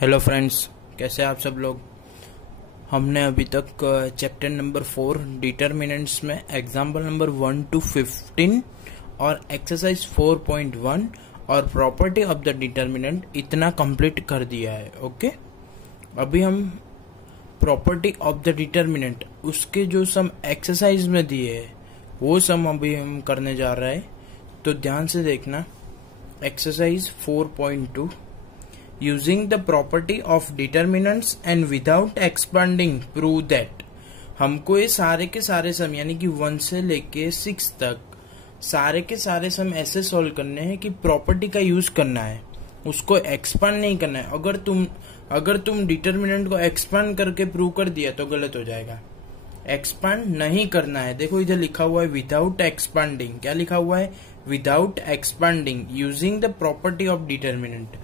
Hello friends, कैसे आप सब लोग। हमने अभी तक चैप्टर नंबर 4 डिटर्मिनेंट्स में एग्जाम्पल नंबर 1 to 15 और एक्सरसाइज 4.1 और प्रॉपर्टी ऑफ द डिटर्मिनेंट इतना कंप्लीट कर दिया है। ओके, अभी हम प्रॉपर्टी ऑफ द डिटर्मिनेंट उसके जो सम एक्सरसाइज में दिए है वो सम अभी हम करने जा रहे हैं, तो ध्यान से देखना। Exercise 4.2 using the property of determinants and without expanding prove that. हमको ये सारे के सारे सम यानी कि 1 से लेके 6 तक सारे के सारे सम ऐसे सॉल्व करने हैं कि प्रॉपर्टी का यूज करना है, उसको एक्सपांड नहीं करना है। अगर तुम डिटर्मिनेंट को एक्सपांड करके प्रूव कर दिया तो गलत हो जाएगा। एक्सपांड नहीं करना है। देखो इधर लिखा हुआ है विदाउट एक्सपांडिंग। क्या लिखा हुआ है? Without expanding using the property of determinant.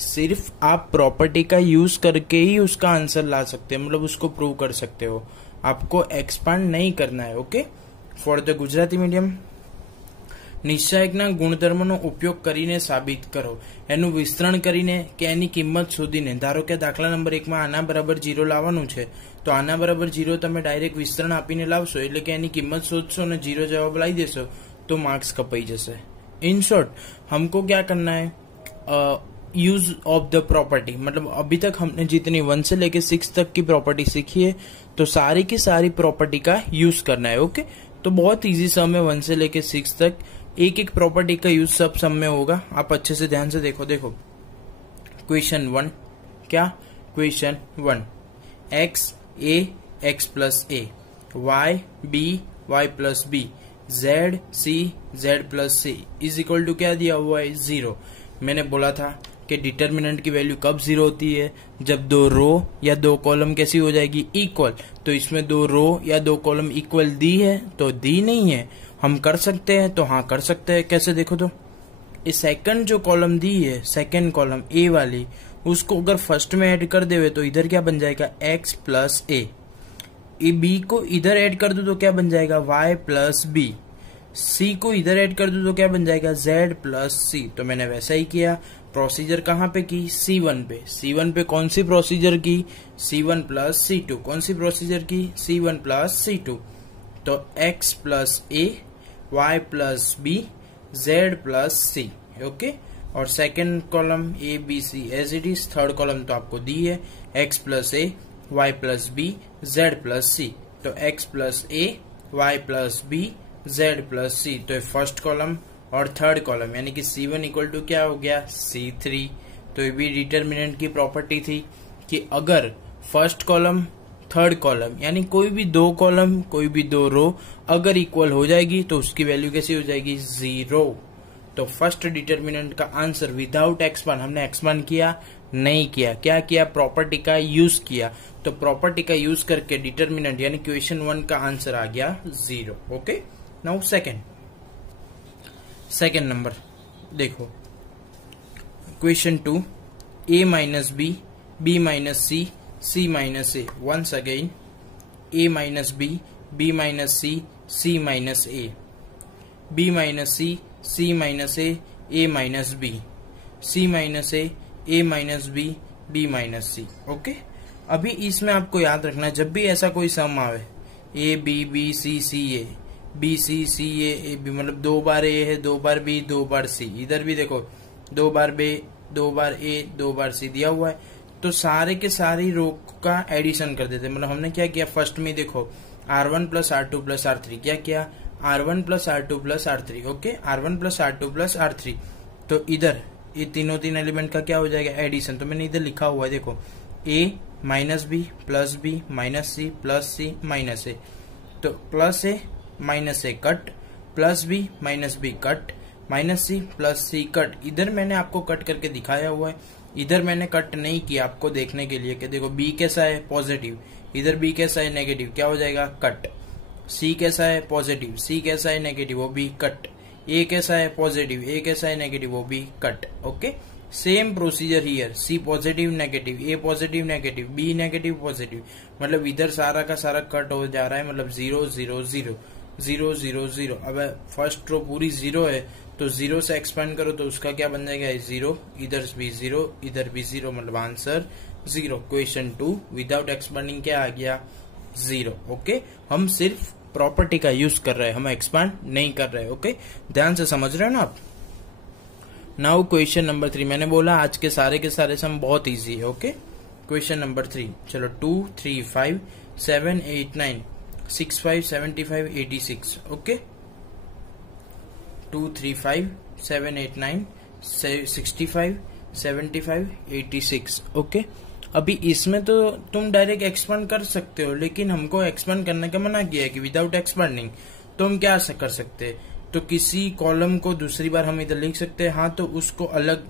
सिर्फ आप प्रॉपर्टी का यूज करके ही उसका आंसर ला सकते हैं, मतलब उसको प्रूव कर सकते हो। आपको एक्सपांड नहीं करना है। Okay, for the Gujarati medium નિશ્ચાયકના ગુણધર્મનો ઉપયોગ કરીને સાબિત કરો। એનું વિસ્તરણ કરીને કે એની કિંમત શોધીને, ધારો કે દાખલા નંબર 1 માં આના બરાબર 0 લાવવાનું છે, તો આના બરાબર 0 તમે ડાયરેક્ટ વિસ્તરણ આપીને લાવશો, એટલે કે એની કિંમત શોધશો અને 0 જવાબ લાવી દેશો તો માર્ક્સ કપાઈ જશે। इन शॉर्ट हमको क्या करना है? यूज ऑफ द प्रॉपर्टी, मतलब अभी तक हमने जितनी 1 से लेके 6 तक की प्रॉपर्टी सीखी है तो सारी की सारी प्रॉपर्टी का यूज करना है। ओके, तो बहुत इजी सम है 1 से लेके 6 तक। एक एक प्रॉपर्टी का यूज सब सम में होगा। आप अच्छे से ध्यान से देखो। क्वेश्चन 1 क्या? Question 1 X A X plus A, Y B Y plus B, Z C Z plus C is equal to क्या दिया हुआ है? 0। मैंने बोला था कि डिटर्मिनेंट की वैल्यू कब 0 होती है? जब 2 रो या 2 कॉलम कैसी हो जाएगी? इक्वल। तो इसमें 2 रो या 2 कॉलम इक्वल दी है तो दी नहीं है। हम कर सकते हैं तो हाँ कर सकते हैं। कैसे? देखो तो ये सेकंड जो कॉलम दी है, सेकंड कॉलम ए वाली, उसको अगर फर्स्ट में ऐड कर देवे तो इधर क्या बन जाएगा? एक्स प्लस ए। बी को इधर ऐड कर दो तो क्या बन जाएगा? Y plus B. सी को इधर ऐड कर दो तो क्या बन जाएगा? Z plus C. तो मैंने वैसा ही किया। प्रोसीजर कहाँ पे की? C1 पे। C1 पे कौन सी प्रोसीजर की? C1 plus C2। कौन सी प्रोसीजर की? C1 plus C2। तो x plus A, y plus B, z plus C. Okay, और second column A B C as it is. Third column तो आपको दी है x plus A, y plus B, z plus C. तो x plus A, y plus B, z plus C. तो first column और third column यानी कि C1 equal to क्या हो गया? C3। तो ये भी डिटर्मिनेंट की प्रॉपर्टी थी कि अगर फर्स्ट कॉलम थर्ड कॉलम यानी कोई भी 2 कॉलम कोई भी 2 रो अगर इक्वल हो जाएगी तो उसकी वैल्यू कैसी हो जाएगी? 0। तो फर्स्ट डिटर्मिनेंट का आंसर विदाउट एक्सपांड। हमने एक्सपांड किया नहीं किया। क्या किया? प्रॉपर्टी का यूज किया। तो प्रॉपर्टी का यूज करके डिटर्मिनेंट यानी क्वेश्चन 1 का आंसर आ गया 0। ओके, नाउ सेकेंड नंबर देखो। Question 2 A minus B, B minus C, C minus A. Once again, A minus B, B minus C, C minus A, B minus C, C minus A, A minus B, C minus A, A minus B, B minus C. Okay, अभी इसमें आपको याद रखना है जब भी ऐसा कोई सम आवे A B B C C A, B C C A A B, मतलब 2 बार A है, 2 बार B, 2 बार C। इधर भी देखो 2 बार B, 2 bar A, 2 bar C दिया हुआ है। तो सारे के सारी रो का एडिशन कर देते। मतलब हमने क्या किया? फर्स्ट में देखो R1 plus R2 plus R3। क्या किया? R1 plus R2 plus R3। Okay, R1 plus R2 plus R3। तो इधर ये तीनों एलिमेंट का क्या हो जाएगा? एडिशन। तो मैंने इधर लिखा हुआ है देखो, A minus B plus B minus C minus A. तो plus A minus A cut, plus B minus B cut, minus C plus C cut. इधर मैंने आपको कट करके दिखाया हुआ है, इधर मैंने कट नहीं किया आपको देखने के लिए कि देखो बी कैसा है? पॉजिटिव। इधर बी कैसा है? नेगेटिव। क्या हो जाएगा? कट। सी कैसा है? पॉजिटिव। सी कैसा है? नेगेटिव, वो भी कट। ए कैसा है? पॉजिटिव। ए कैसा है? नेगेटिव, वो भी cut. Okay, same procedure here. C positive negative, A positive negative, B negative positive, मतलब इधर सारा का सारा कट हो जा रहा है, मतलब 0 0 0। 0 0 0। अब फर्स्ट रो पूरी 0 है तो 0 से एक्सपेंड करो तो उसका क्या बन जाएगा 0, इधर भी 0 इधर भी 0, मतलब आंसर 0। क्वेश्चन 2 विदाउट एक्सपेंडिंग क्या आ गया 0। ओके, हम सिर्फ प्रॉपर्टी का यूज कर रहे हैं, हम एक्सपांड नहीं कर रहे। ओके, ध्यान से समझ रहे हो ना आप। Now question number 3। मैंने बोला आज के सारे सम बहुत इजी है। Okay, question number 3। चलो 2 3 5 7 8 9 6 5 75 86। ओके, 2 3 5 7 8 9 65 75 86। ओके, अभी इसमें तो तुम डायरेक्ट एक्सपेंड कर सकते हो, लेकिन हमको एक्सपेंड करने का मना किया है कि विदाउट एक्सपेंडिंग। तो हम क्या कर सकते हैं, तो किसी कॉलम को दूसरी बार हम इधर लिख सकते हैं। हाँ, तो उसको अलग,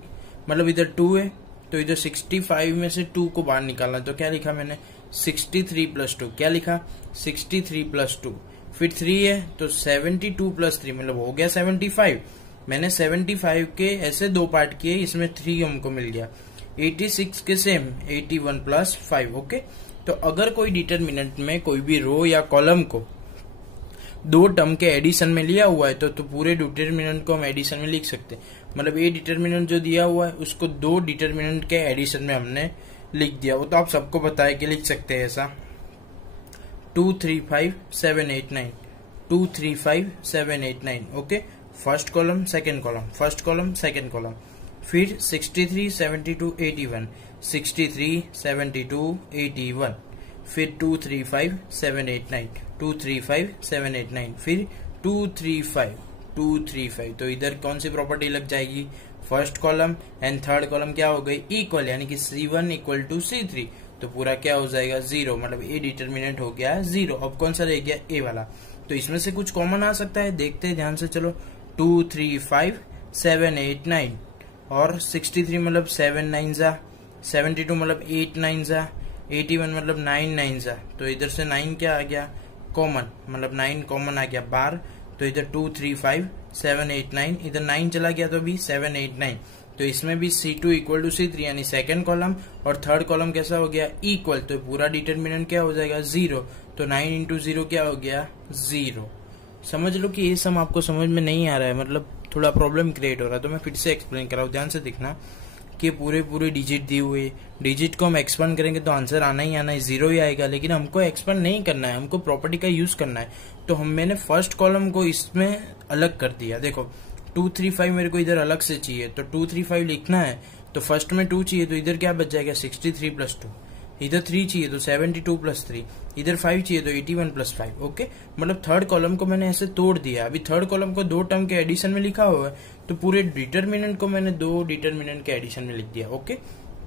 मतलब इधर 2 है तो इधर 65 में से 2 को बाहर निकालना। तो क्या लिखा मैंने 63 प्लस 2। क्या लिखा 63 प्लस 2। फिर 3 है तो 72 प्लस 3, मतलब हो गया 75। मैंने 75 के ऐसे 2 पार्ट किए, इसमें 3 हमको मिल गया। 86 के सेम 81 प्लस 5। ओके, तो अगर कोई डिटरमिनेंट में कोई भी रो या कॉलम को 2 टर्म के एडिशन में लिया हुआ है तो पूरे डिटरमिनेंट को हम एडिशन में लिख सकते हैं। मतलब ए डिटरमिनेंट जो दिया हुआ है उसको 2 डिटरमिनेंट के एडिशन में हमने लिख दिया। वो तो आप सबको पता है कि लिख सकते हैं ऐसा। 2 3 5 7 8 9 2 3 5 7 8 9। Okay, first column second column, first column second column. फिर 63 72 81 63 72 81। फिर 2 3 5 7 8 9 2 3 5 7 8 9। फिर 2 3 5 2 3 5। तो इधर कौन सी प्रॉपर्टी लग जाएगी, first column and third column क्या हो गई इक्वल, यानी कि C1 इक्वल टू C3। तो पूरा क्या हो जाएगा 0, मतलब ए डिटरमिनेंट हो गया 0। अब कौन सा रह गया ए वाला। तो इसमें से कुछ कॉमन आ सकता है, देखते हैं ध्यान से। चलो 2 3 5 7 8 9 और 63 मतलब 7 9 जा, 72 मतलब 8 9 जा, 81 मतलब 9 9 जा। तो इधर से 9 क्या आ गया कॉमन, मतलब 9 कॉमन आ गया बाहर। तो इधर 2 3 5 7 8 9, इधर 9 चला गया तो भी 7 8 9। तो इसमें भी C2 इक्वल टू C3, यानी सेकंड कॉलम और थर्ड कॉलम कैसा हो गया इक्वल। तो पूरा डिटरमिनेंट क्या हो जाएगा 0। तो 9 इंटू 0 क्या हो गया 0। समझ लो कि ये सम आपको समझ में नहीं आ रहा है, मतलब थोड़ा प्रॉब्लम क्रिएट हो रहा है। तो मैं फिर से एक्सप्लेन कर रहा हूँ, ध्यान से देखना कि पूरे डिजिट दिए हुए, डिजिट को हम एक्सपेंड करेंगे तो आंसर आना ही आना है, 0 ही आएगा। लेकिन हमको एक्सपेंड नहीं करना है, हमको प्रॉपर्टी का यूज करना है। तो मैंने फर्स्ट कॉलम को इसमें अलग कर दिया। देखो 2 3 5 मेरे को इधर अलग से चाहिए, तो 2 3 5 लिखना है तो फर्स्ट में 2 चाहिए, तो इधर क्या बच जाएगा 63 प्लस 2। इधर 3 चाहिए तो 72 प्लस 3, इधर 5 चाहिए तो 81 प्लस 5। ओके, मतलब थर्ड कॉलम को मैंने ऐसे तोड़ दिया। अभी थर्ड कॉलम को 2 टर्म के एडिशन में लिखा हुआ है, तो पूरे डिटरमिनेंट को मैंने 2 डिटरमिनेंट के एडिशन में लिख दिया। ओके,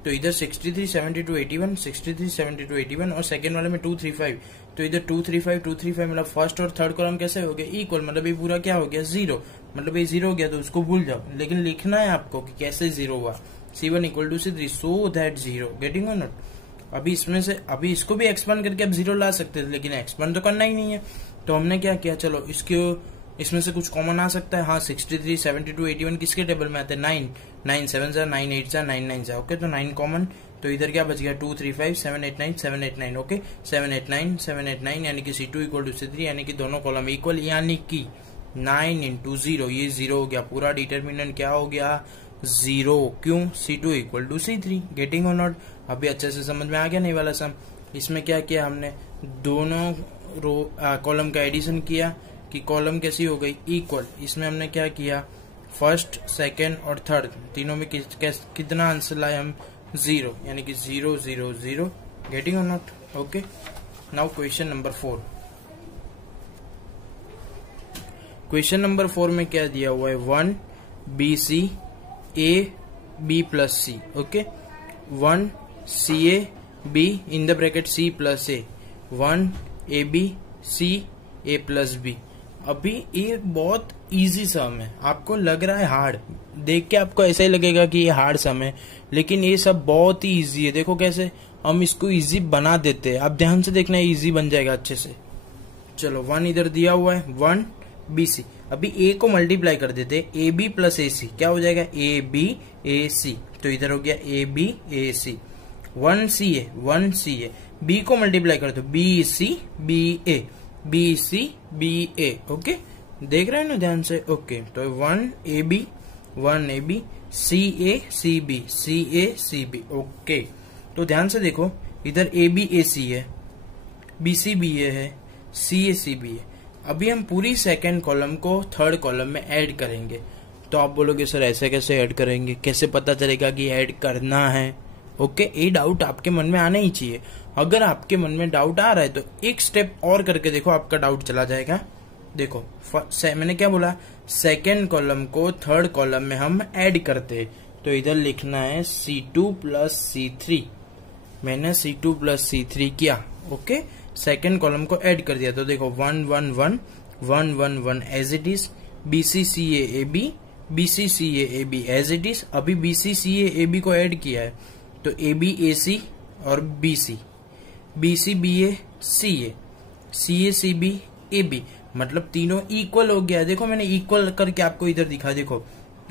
तो इधर 63 72 81 63 72 81 और सेकेंड वाले में 2 3 5। तो इधर 2 3 5 2 3 5, मतलब फर्स्ट और थर्ड कॉलम कैसे हो गए इक्वल, मतलब ये पूरा क्या हो गया 0। मतलब ये 0 हो गया तो उसको भूल जाओ, लेकिन लिखना है आपको कि कैसे 0 हुआ। C1 equal to C3 so that 0। Getting or not. अभी इसमें से अभी इसको भी एक्सपेंड करके अब 0 ला सकते थे, लेकिन एक्सपेंड तो करना ही नहीं है। तो हमने क्या किया, चलो इसमें से कुछ कॉमन आ सकता है। हाँ, 63 72 81 किसके टेबल में आते हैं 9 9 7 जा 9 8 जा 9 9 जा। ओके, तो 9 कॉमन। तो इधर क्या बच गया 2 3 5 7 8 9 7 8 9। ओके, 7 8 9 7 8 9, यानी कि C2 इक्वल टू C3, यानी कि दोनों कॉलम इक्वल, यानी कि 9 इंटू 0 ये 0 हो गया। पूरा डिटरमिनेंट क्या हो गया 0। क्यों, C2 equal to C3। Getting or not. अभी अच्छे से समझ में आ गया नहीं वाला सम। इसमें क्या किया हमने, दोनों कॉलम का एडिशन किया कि कॉलम कैसी हो गई इक्वल। इसमें हमने क्या किया, फर्स्ट सेकेंड और थर्ड तीनों में कितना आंसर लाए हम 0, यानी कि 0 0 0। Getting or not. Okay, now question number 4। Question number 4 में क्या दिया हुआ है 1 BC A B plus C। Okay, 1 CA B in the bracket C plus A, 1 AB C A plus B। अभी ये बहुत इजी सम है, आपको लग रहा है हार्ड, देख के आपको ऐसा ही लगेगा कि ये हार्ड सम है, लेकिन ये सब बहुत ही इजी है। देखो कैसे हम इसको इजी बना देते हैं, आप ध्यान से देखना, इजी बन जाएगा अच्छे से। चलो 1 इधर दिया हुआ है 1 BC। अभी A को मल्टीप्लाई कर देते, AB प्लस AC क्या हो जाएगा AB AC। तो इधर हो गया AB AC। 1 CA B को मल्टीप्लाई कर दो BC BA, BC ओके, देख रहे हैं ना ध्यान से। ओके, तो 1AB CA CB ओके। तो ध्यान से देखो, इधर ABAC है, BCBA है, CACB है। अभी हम पूरी सेकंड कॉलम को थर्ड कॉलम में ऐड करेंगे। तो आप बोलोगे सर ऐसे कैसे ऐड करेंगे, कैसे पता चलेगा कि ऐड करना है? ओके, ये डाउट आपके मन में आना ही चाहिए। अगर आपके मन में डाउट आ रहा है तो एक स्टेप और करके देखो, आपका डाउट चला जाएगा। देखो मैंने क्या बोला, सेकेंड कॉलम को थर्ड कॉलम में हम ऐड करते हैं। तो इधर लिखना है C2 प्लस C3। मैंने C2 प्लस C3 किया, ओके, सेकेंड कॉलम को ऐड कर दिया। तो देखो 1 1 1 1 1 1 as it is, BCCAAB BCCAAB as it is. अभी BCCAAB को ऐड किया है तो ABAC और BC, BCBA CA, CACB AB, मतलब तीनों इक्वल हो गया। देखो मैंने इक्वल करके आपको इधर दिखा, देखो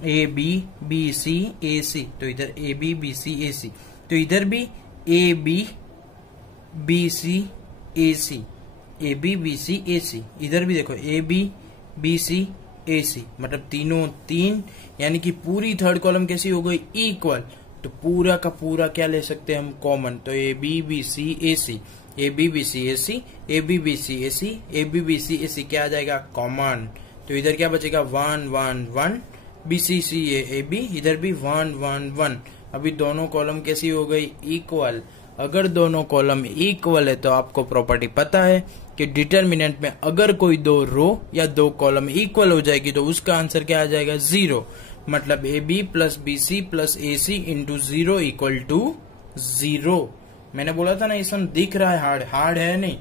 AB BC AC, तो इधर AB BC AC, तो इधर भी AB BC AC, AB BC AC, इधर भी देखो AB BC AC, मतलब तीनों तीन, यानी कि पूरी थर्ड कॉलम कैसी हो गई, इक्वल। तो पूरा का पूरा क्या ले सकते हैं हम, कॉमन। तो AB BC AC, AB BC AC, AB BC AC, AB BC AC क्या आ जाएगा, कॉमन। तो इधर क्या बचेगा, 1 1 1 BCCAAB, इधर भी 1 1 1। अभी दोनों कॉलम कैसी हो गई, इक्वल। अगर दोनों कॉलम इक्वल है तो आपको प्रॉपर्टी पता है कि डिटर्मिनेंट में अगर कोई दो रो या दो कॉलम इक्वल हो जाएगी तो उसका आंसर क्या आ जाएगा, 0। मतलब AB plus BC plus AC into 0 equal to 0। मैंने बोला था ना ये सम दिख रहा है हार्ड है नहीं।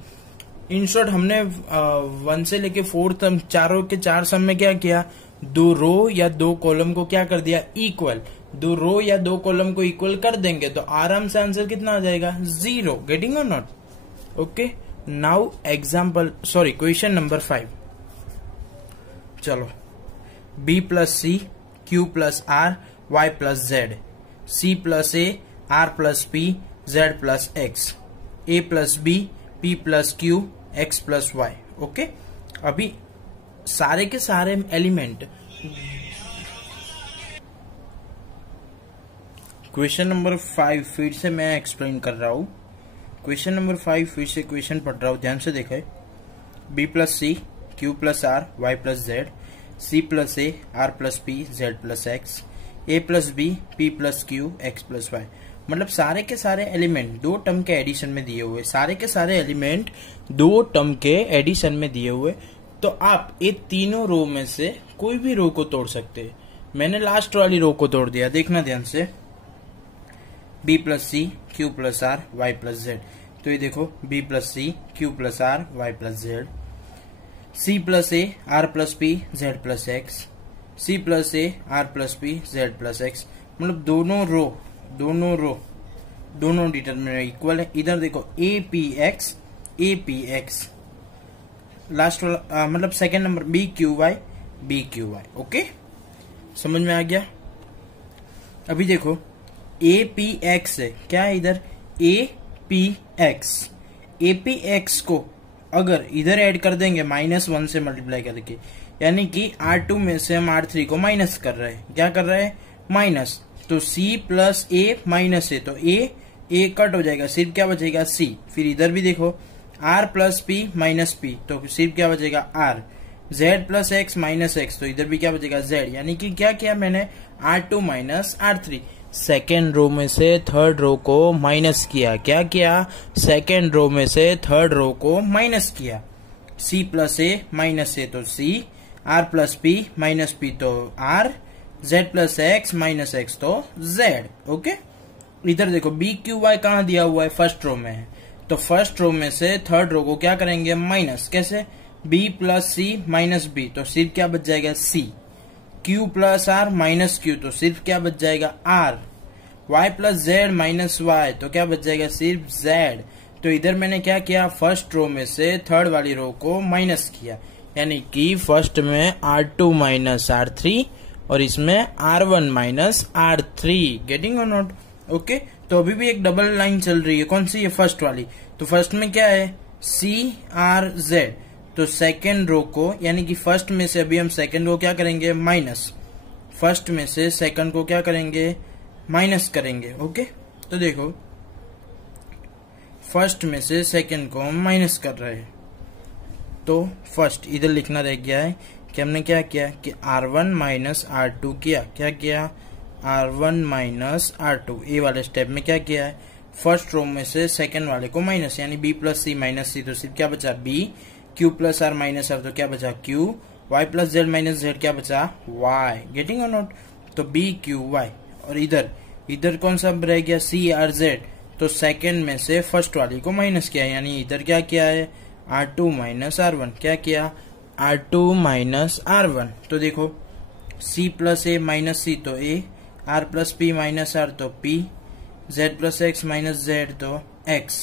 इन शॉर्ट हमने 1 से लेके 4 तक चारों के चार सम में क्या किया, दो रो या दो कॉलम को क्या कर दिया, इक्वल। दो रो या दो कॉलम को इक्वल कर देंगे तो आराम से आंसर कितना आ जाएगा, 0। Getting or not? Okay, now question number 5। चलो, B plus C Q plus R Y plus Z, C plus A R plus P Z plus X, A plus B P plus Q X plus Y। Okay, अभी सारे के सारे element, question number 5 फिर से मैं explain कर रहा हूं। क्वेश्चन नंबर 5 फिर से क्वेश्चन पढ़ रहा हूं, ध्यान से देखें। B plus C Q plus R Y plus Z, C plus A R plus P Z plus X, A plus B P plus Q X plus Y। मतलब सारे के सारे एलिमेंट दो टर्म के एडिशन में दिए हुए, सारे के सारे एलिमेंट दो टर्म के एडिशन में दिए हुए। तो आप ये तीनों रो में से कोई भी रो को तोड़ सकते हैं। मैंने लास्ट वाली रो को तोड़ दिया, देखना ध्यान से। B plus C Q plus R Y plus Z, तो ये देखो B plus C Q plus R Y plus Z, C plus A R plus P Z plus X, C plus A R plus P Z plus X। मतलब दोनों determinant equal है। इधर देखो APX last वाला मतलब second number BQY। Okay, समझ में आ गया? अभी देखो APX है, क्या है इधर, APX को अगर इधर ऐड कर देंगे -1 से मल्टीप्लाई करके, यानी कि R2 में से हम R3 को माइनस कर रहे हैं। क्या कर रहे हैं, माइनस। तो C plus A minus A, तो A कट हो जाएगा, सिर्फ क्या बचेगा, C। फिर इधर भी देखो R plus P minus P, तो सिर्फ क्या बचेगा, R। Z plus X minus X, तो इधर भी क्या बचेगा, Z। यानी कि क्या किया मैंने, R2 minus R3। Second row में से थर्ड रो को माइनस किया। क्या किया, सेकेंड रो में से थर्ड रो को माइनस किया। C plus A minus A, तो C, R plus P minus P, तो R, Z plus X minus X, तो Z। ओके, इधर देखो BQY कहाँ दिया हुआ है, फर्स्ट रो में है। तो फर्स्ट रो में से थर्ड रो को क्या करेंगे, माइनस। कैसे, B plus C minus B, तो सिर्फ क्या बच जाएगा, C। Q plus R minus Q, तो सिर्फ क्या बच जाएगा, R। Y plus Z minus Y, तो क्या बच जाएगा, सिर्फ Z। तो इधर मैंने क्या किया, फर्स्ट रो में से थर्ड वाली रो को माइनस किया, यानी कि फर्स्ट में R2 माइनस R3 और इसमें R1 minus R3। Getting or not? Okay, तो अभी भी एक डबल लाइन चल रही है, कौन सी है, फर्स्ट वाली। तो फर्स्ट में क्या है, CRZ, तो सेकेंड रो को यानी कि फर्स्ट में से अभी हम सेकेंड को क्या करेंगे माइनस, फर्स्ट में से सेकंड को क्या करेंगे माइनस करेंगे। ओके, तो देखो फर्स्ट में से सेकंड को हम माइनस कर रहे हैं, तो फर्स्ट इधर लिखना रह गया है कि हमने क्या किया कि R1 माइनस R2 किया, क्या किया R1 माइनस R2, ए वाले स्टेप में क्या किया है फर्स्ट रो में से सेकंड वाले को माइनस, यानी B प्लस सी माइनस सी, तो सिर्फ क्या बचा B, Q plus R minus R, तो क्या बचा Q, Y plus Z minus Z, क्या बचा Y, गेटिंग और नॉट, तो B Q Y, और इधर कौन सा रह गया C R Z, तो सेकंड में से फर्स्ट वाली को माइनस किया, यानी इधर क्या किया है R2 माइनस R1, क्या किया R2 माइनस R1, तो देखो C plus A minus C तो A, R plus P minus R तो P, Z plus X minus Z तो X।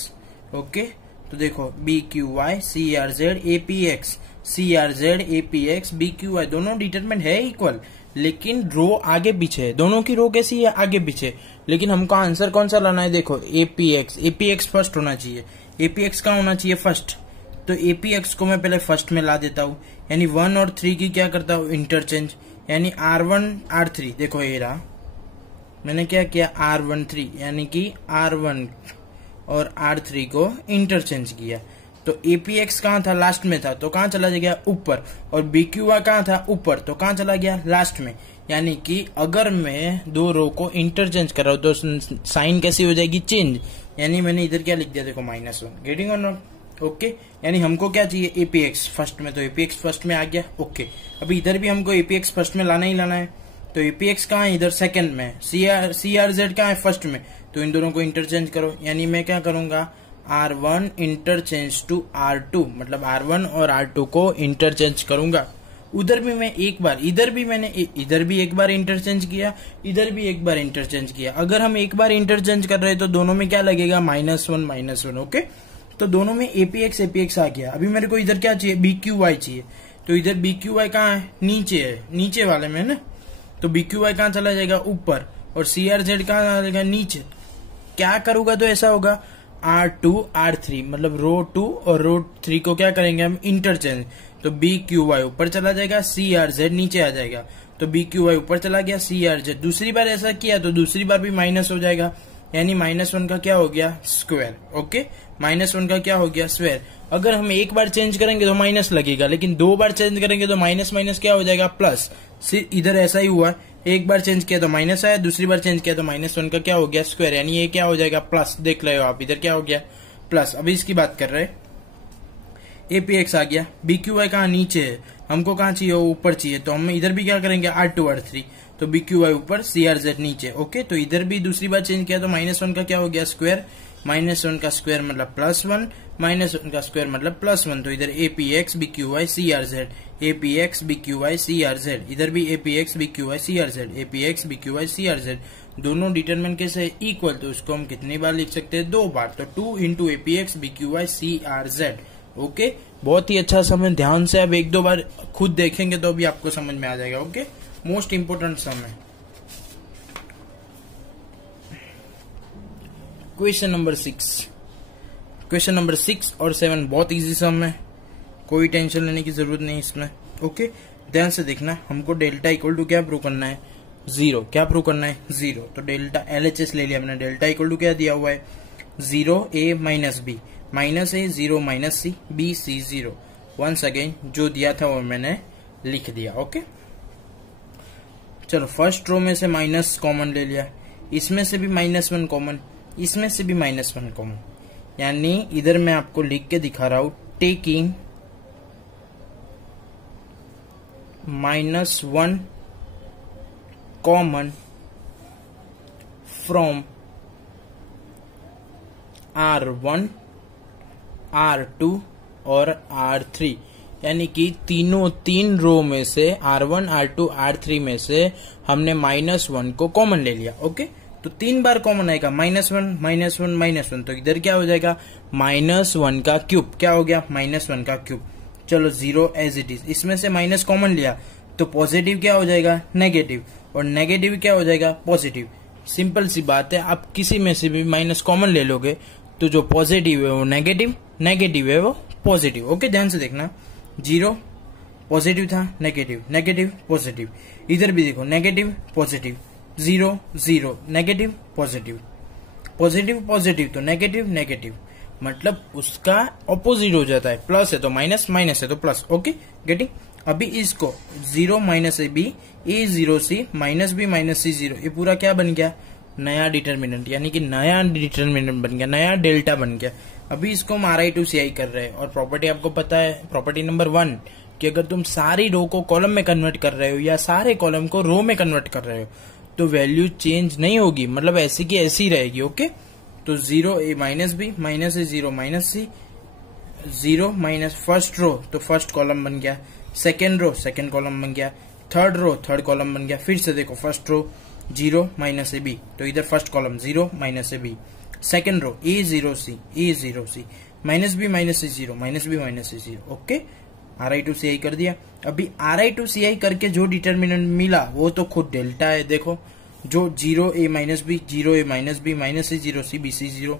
ओके, तो देखो B Q Y C R Z A P X, C R Z A P X B Q Y, दोनों determinant है equal, लेकिन रो आगे पीछे है, दोनों की रो कैसी है आगे पीछे, लेकिन हमको आंसर कौन सा लाना है, देखो APX फर्स्ट होना चाहिए, APX कहाँ होना चाहिए फर्स्ट, तो APX को मैं पहले फर्स्ट में ला देता हूँ, यानी 1 और 3 की क्या करता हूँ इंटरचेंज, यानी R1 R3, देखो ये रहा, मैंने क्या किया R13 यानी कि R1 और R3 को इंटरचेंज किया, तो APX कहाँ था लास्ट में था, तो कहाँ चला गया ऊपर, और BQY कहाँ था ऊपर, तो कहाँ चला गया लास्ट में, यानी कि अगर मैं दो रो को इंटरचेंज कर रहा हूँ तो साइन कैसी हो जाएगी चेंज, यानी मैंने इधर क्या लिख दिया देखो -1, गेटिंग और नॉट। ओके, यानी हमको क्या चाहिए APX फर्स्ट में, तो APX फर्स्ट में आ गया। ओके, अभी इधर भी हमको APX फर्स्ट में लाना ही लाना है, तो APX कहाँ है इधर सेकंड में, CRZ कहाँ है फर्स्ट में, तो इन दोनों को इंटरचेंज करो, यानी मैं क्या करूंगा R1 इंटरचेंज टू R2, मतलब R1 और R2 को इंटरचेंज करूंगा। उधर भी मैं एक बार, इधर भी मैंने इधर भी एक बार इंटरचेंज किया, इधर भी एक बार इंटरचेंज किया। अगर हम एक बार इंटरचेंज कर रहे हैं तो दोनों में क्या लगेगा -1 ओके, तो दोनों में APX आ गया। अभी मेरे को इधर क्या चाहिए BQY चाहिए, तो इधर BQY कहाँ है नीचे है, नीचे वाले में ना, तो BQY कहाँ चला जाएगा ऊपर, और CRZ कहाँ चला जाएगा नीचे। क्या करूंगा तो ऐसा होगा R2 R3, मतलब रो 2 और रो 3 को क्या करेंगे हम इंटरचेंज, तो BQY ऊपर चला जाएगा, CRZ नीचे आ जाएगा, तो BQY ऊपर चला गया, CRZ दूसरी बार ऐसा किया तो दूसरी बार भी माइनस हो जाएगा, यानी -1 का क्या हो गया स्क्वायर। ओके, -1 का क्या हो गया स्क्वायर। अगर हम एक बार चेंज करेंगे तो माइनस लगेगा, लेकिन 2 बार चेंज करेंगे तो माइनस क्या हो जाएगा प्लस। सिर्फ इधर ऐसा ही हुआ, एक बार चेंज किया तो माइनस आया, दूसरी बार चेंज किया तो -1 का क्या हो गया स्क्वायर, यानी ये क्या हो जाएगा प्लस। देख रहे हो आप इधर क्या हो गया प्लस। अभी इसकी बात कर रहे हैं, APX आ गया, BQY कहाँ नीचे है, हमको कहाँ चाहिए ऊपर चाहिए, तो हम इधर भी क्या करेंगे R2 R3, तो BQY ऊपर CRZ नीचे। ओके, तो इधर भी दूसरी बार चेंज किया तो -1 का क्या हो गया स्क्वायर, -1 का स्क्वायर मतलब +1, -1 का स्क्वायर मतलब +1, तो इधर APX BQY CRZ, APX BQY CRZ, इधर भी APX BQY CRZ, APX BQY CRZ, दोनों डिटरमिनेंट कैसे इक्वल, तो उसको हम कितनी बार लिख सकते हैं 2 बार, तो 2 × APX BQY CRZ। ओके, बहुत ही अच्छा समय, ध्यान से अब 1-2 बार खुद देखेंगे तो भी आपको समझ में आ जाएगा। ओके, मोस्ट इंपोर्टेंट सम है। क्वेश्चन नंबर 6 और 7 बहुत इजी सम है, कोई टेंशन लेने की जरूरत नहीं इसमें। ओके, ध्यान से देखना, हमको डेल्टा इक्वल टू क्या प्रूव करना है 0, क्या प्रूव करना है 0, तो डेल्टा LHS ले लिया हमने, डेल्टा इक्वल टू क्या दिया हुआ है 0 A minus B, -A 0 -C B C 0। Once again जो दिया था वो मैंने लिख दिया। ओके, चलो फर्स्ट रो में से माइनस कॉमन ले लिया, इसमें से भी -1 कॉमन, इसमें से भी -1 कॉमन, यानी इधर मैं आपको लिख के दिखा रहा हूं taking -1 common from R1 R2 और R3, यानी कि तीन रो में से R1 R2 R3 में से हमने -1 को कॉमन ले लिया। ओके, तो 3 बार कॉमन आएगा -1 तो इधर क्या हो जाएगा -1 का क्यूब, क्या हो गया -1 का क्यूब। चलो 0 एज इट इज, इसमें से माइनस कॉमन लिया तो पॉजिटिव क्या हो जाएगा नेगेटिव, और नेगेटिव क्या हो जाएगा पॉजिटिव। सिंपल सी बात है, आप किसी में से भी माइनस कॉमन ले लोगे तो जो पॉजिटिव है वो नेगेटिव, नेगेटिव है वो पॉजिटिव। ओके, ध्यान से देखना, जीरो पॉजिटिव था, नेगेटिव नेगेटिव पॉजिटिव, इधर भी देखो negative positive, zero zero negative positive, positive positive तो नेगेटिव नेगेटिव, मतलब उसका ऑपोजिट हो जाता है। प्लस है तो माइनस, माइनस है तो प्लस। Okay getting. अभी इसको zero minus A B, A zero C, minus B minus C zero, ये पूरा क्या बन गया, नया डिटर्मिनेंट, यानी कि नया डिटर्मिनेंट बन गया, नया डेल्टा बन गया। अभी इसको हम RI to CI कर रहे हैं, और प्रॉपर्टी आपको पता है, प्रॉपर्टी नंबर 1 कि अगर तुम सारी रो को कॉलम में कन्वर्ट कर रहे हो या सारे कॉलम को रो में कन्वर्ट कर रहे हो तो वैल्यू चेंज नहीं होगी, मतलब ऐसी की ऐसी रहेगी। ओके, तो जीरो ए माइनस बी, माइनस ए zero minus C, zero minus first row तो फर्स्ट कॉलम बन गया, सेकेंड रो सेकेंड कॉलम बन गया, थर्ड रो थर्ड कॉलम बन गया। फिर से देखो first row zero minus A B, तो इधर first column zero minus A B, second row A zero C, A zero C, minus B minus C zero, minus B minus C zero. Okay, RI to CI कर दिया। अभी RI to CI करके जो determinant मिला वो तो खुद delta है। देखो जो जीरो ए माइनस बी, जीरो ए माइनस बी, माइनस ए जीरो सी, बी सी जीरो,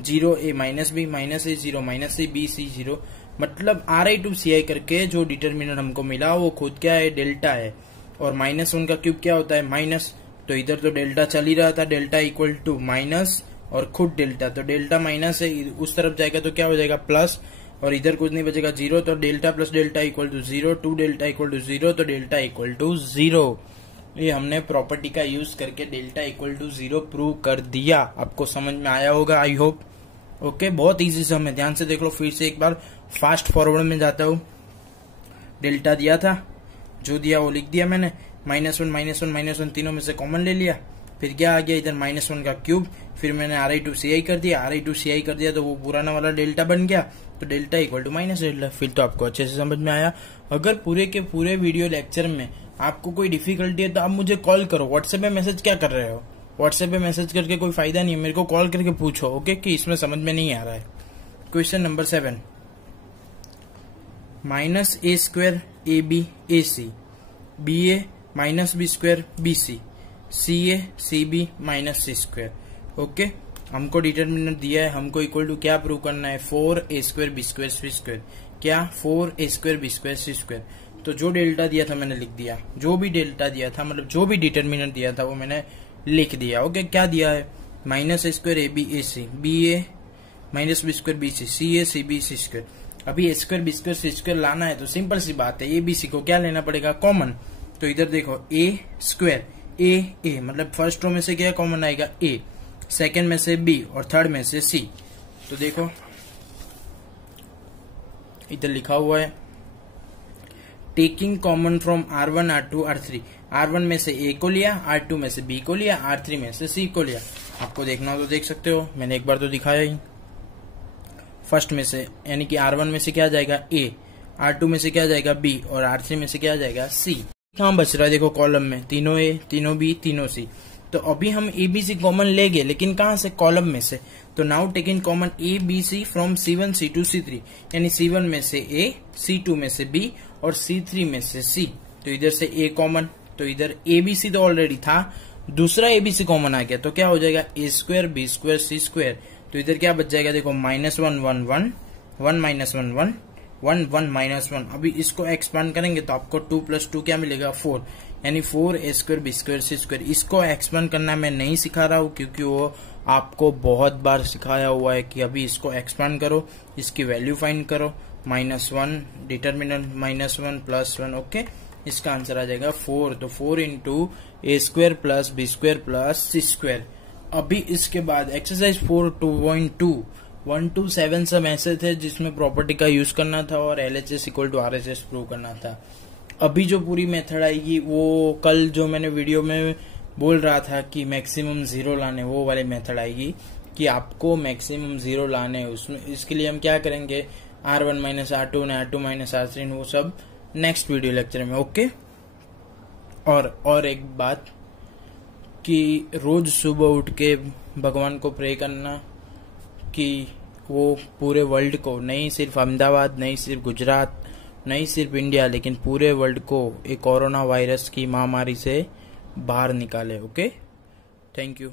जीरो ए माइनस बी, माइनस ए जीरो माइनस सी, बी सी जीरो, मतलब RI to CI करके जो डिटर्मिनेंट हमको मिला वो खुद क्या है, डेल्टा है। और माइनस वन का क्यूब क्या होता है, माइनस, तो इधर तो डेल्टा चल ही रहा था, डेल्टा इक्वल टू माइनस और खुद डेल्टा, तो डेल्टा माइनस है, उस तरफ जाएगा तो क्या हो जाएगा, प्लस, और इधर कुछ नहीं बचेगा, जीरो, तो delta plus delta equal to zero, two delta equal to zero, तो डेल्टा इक्वल टू जीरो। ये हमने प्रॉपर्टी का यूज करके delta equal to zero prove कर दिया। आपको समझ में आया होगा, आई होप। ओके, बहुत इजी से हमें, ध्यान से देख लो, फिर से एक बार फास्ट फॉरवर्ड में जाता हूँ। डेल्टा दिया था, जो दिया वो लिख दिया मैंने, minus one minus one minus one तीनों में से कॉमन ले लिया, फिर क्या आ गया इधर माइनस वन का क्यूब, फिर मैंने RI to CI कर दिया, RI to CI कर दिया तो वो पुराना वाला डेल्टा बन गया, तो delta equal to minus delta. फिर तो आपको अच्छे से समझ में आया। अगर पूरे के पूरे वीडियो लेक्चर में आपको कोई डिफिकल्टी है तो आप मुझे कॉल करो। व्हाट्सएप पे मैसेज क्या कर रहे हो, व्हाट्सएप पे मैसेज करके कोई फायदा नहीं है, मेरे को कॉल करके पूछो। ओके, कि इसमें समझ में नहीं आ रहा है। Question number 7, minus A square A B A C, B A minus B square B C, C A C B minus C square. Okay, हमको डिटर्मिनेंट दिया है, हमको इक्वल टू क्या प्रूव करना है, 4a square B square C square, क्या 4a square B square C square. तो जो डेल्टा दिया था मैंने लिख दिया, जो भी डेल्टा दिया था, मतलब जो भी डिटर्मिनेंट दिया था वो मैंने लिख दिया। ओके, क्या दिया है, minus A square A B A C, B A minus B square B C A C B C square. अभी A square B square C square लाना है तो सिंपल सी बात है, ए बी सी को क्या लेना पड़ेगा, कॉमन। तो इधर देखो ए स्क्वायर ए मतलब फर्स्ट रो में से क्या कॉमन आएगा, ए, सेकेंड में से बी और थर्ड में से सी। तो देखो इधर लिखा हुआ है, taking common from R1 R2 R3, R1 में से ए को लिया, R2 में से बी को लिया, R3 में से सी को लिया। आपको देखना हो तो देख सकते हो, मैंने एक बार तो दिखाया ही। फर्स्ट में से यानी कि R1 में से क्या जाएगा ए, R2 में से क्या जाएगा बी और R3 में से क्या जाएगा सी। कहाँ बच रहा है, देखो कॉलम में तीनों ए, तीनों बी, तीनों सी। तो अभी हम ए बी सी कॉमन लेंगे, लेकिन कहाँ से, कॉलम में से। तो now taking common A B C from C1 C2 C3, यानी C1 में से ए, C2 में से बी और C3 में से सी। तो इधर से ए कॉमन, तो इधर ए बी सी तो ऑलरेडी था, दूसरा ए बी सी कॉमन आ गया, तो क्या हो जाएगा, ए square B square C square. तो इधर क्या बच जाएगा, देखो minus one one one, one minus one one, one one minus one. अभी इसको एक्सपांड करेंगे तो आपको 2 + 2 क्या मिलेगा, 4, यानी 4a square B square C square. इसको एक्सपांड करना मैं नहीं सिखा रहा हूँ क्योंकि वो आपको बहुत बार सिखाया हुआ है कि अभी इसको एक्सपांड करो, इसकी वैल्यू फाइंड करो, -1 डिटर्मिनेंट -1 + 1। ओके, इसका आंसर आ जाएगा 4। तो 4 × a square plus B square plus C square. अभी इसके बाद एक्सरसाइज 4.2 1 to 7 सब ऐसे थे जिसमें प्रॉपर्टी का यूज करना था और LHS = RHS प्रूव करना था। अभी जो पूरी मेथड आएगी वो कल जो मैंने वीडियो में बोल रहा था कि मैक्सिमम 0 लाने, वो वाली मेथड आएगी कि आपको मैक्सिमम 0 लाने। उसमें इसके लिए हम क्या करेंगे, R1 - R2 R2 - R3, वो सब नेक्स्ट वीडियो लेक्चर में। ओके, और एक बात कि रोज सुबह उठ के भगवान को प्रे करना कि वो पूरे वर्ल्ड को, नहीं सिर्फ अहमदाबाद, नहीं सिर्फ गुजरात, नहीं सिर्फ इंडिया, लेकिन पूरे वर्ल्ड को एक कोरोना वायरस की महामारी से बाहर निकाले। Okay, thank you.